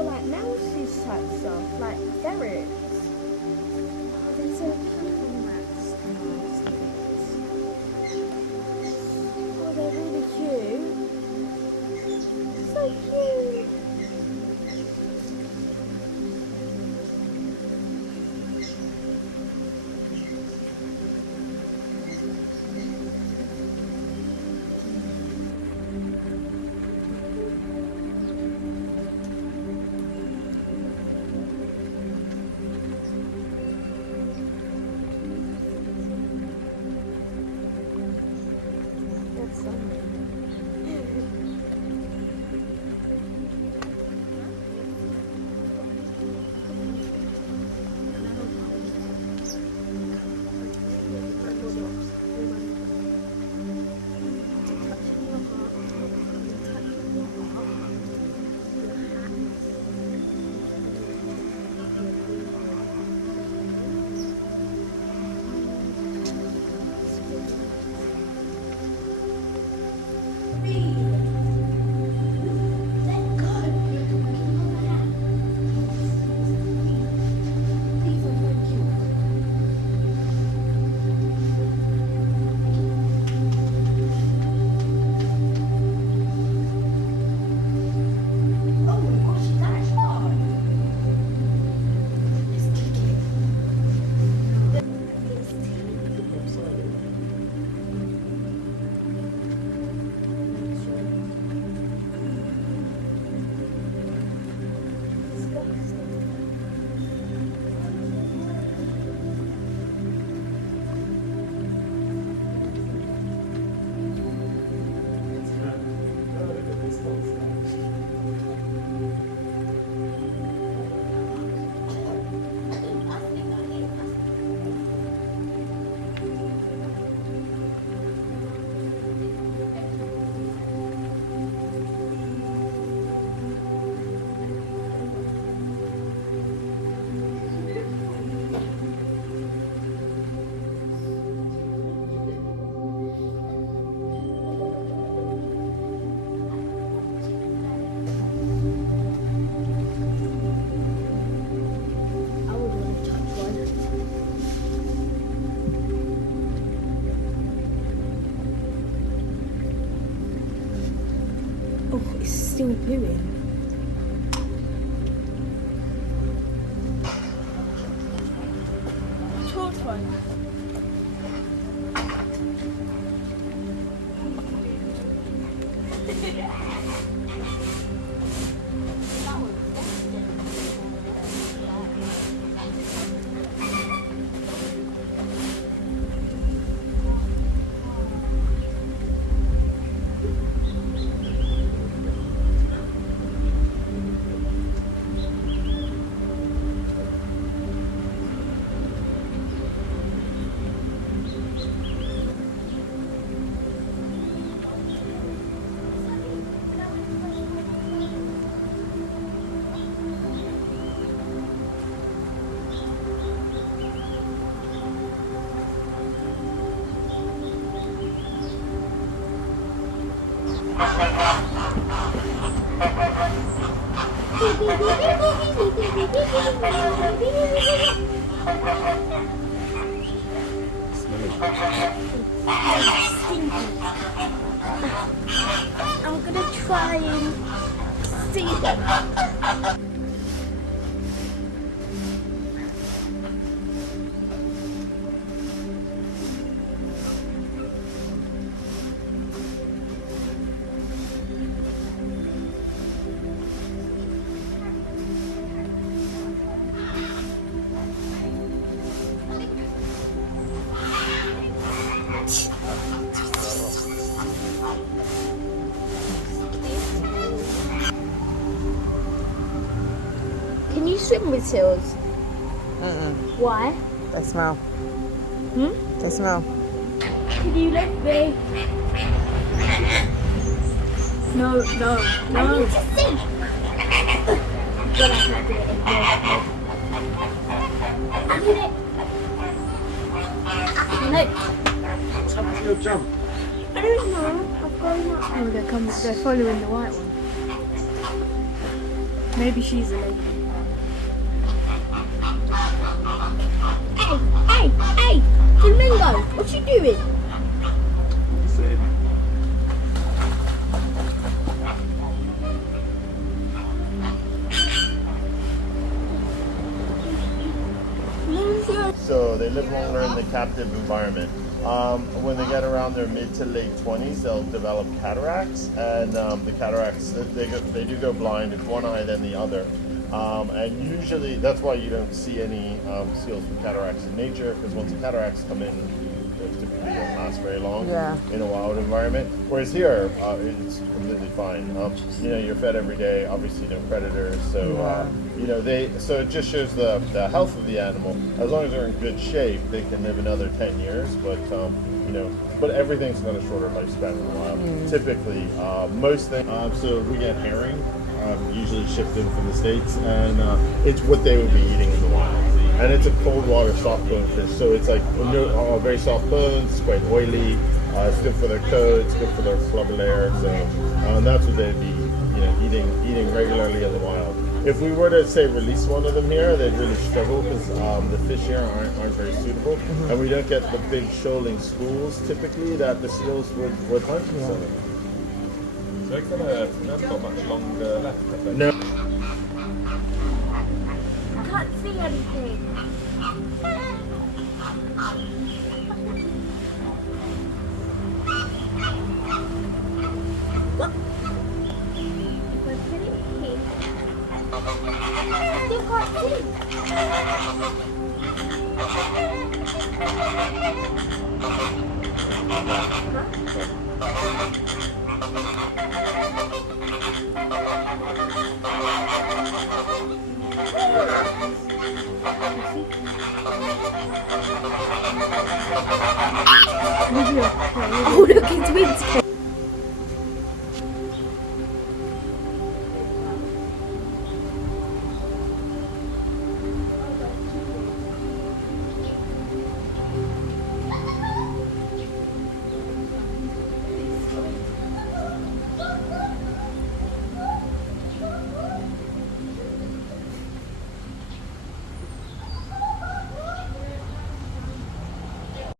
for like mouses type stuff, like ferrets. Oh, they're so cute. Oh, they're really cute. So cute. Oh, it's still pooing. Short one. I'm gonna try and see them. Can you swim with seals? Why? They smell. They smell. Can you let me? No. I need to see. But I can't do it anymore. What's happened to your jump? I don't know. I've grown up. Oh, they're following the white one. Maybe she's a lady. Hey! Flamingo, what you doing? So they live longer in the captive environment. When they get around their mid to late 20s, they'll develop cataracts, and the cataracts, they do go blind. It's one eye, then the other. And usually, that's why you don't see any seals with cataracts in nature, because once the cataracts come in, they typically don't last very long in a wild environment. Whereas here, it's completely fine. You know, you're fed every day, obviously no predators, so you know, so it just shows the health of the animal. As long as they're in good shape, they can live another 10 years, but you know, but everything's got a shorter lifespan in the wild. Typically, most things, so we get herring, usually shipped in from the States, and it's what they would be eating in the wild. And it's a cold water soft bone fish, so it's like very soft bones, it's quite oily, it's good for their coat, it's good for their flubber layer, so that's what they'd be, you know, eating regularly in the wild. If we were to say release one of them here, they'd really struggle because the fish here aren't very suitable, and we don't get the big shoaling schools typically that the seals would hunt. So they've not got much longer left, have they? No. I can't see anything. What? If I put it here, I still can't Oh, look, it's winter.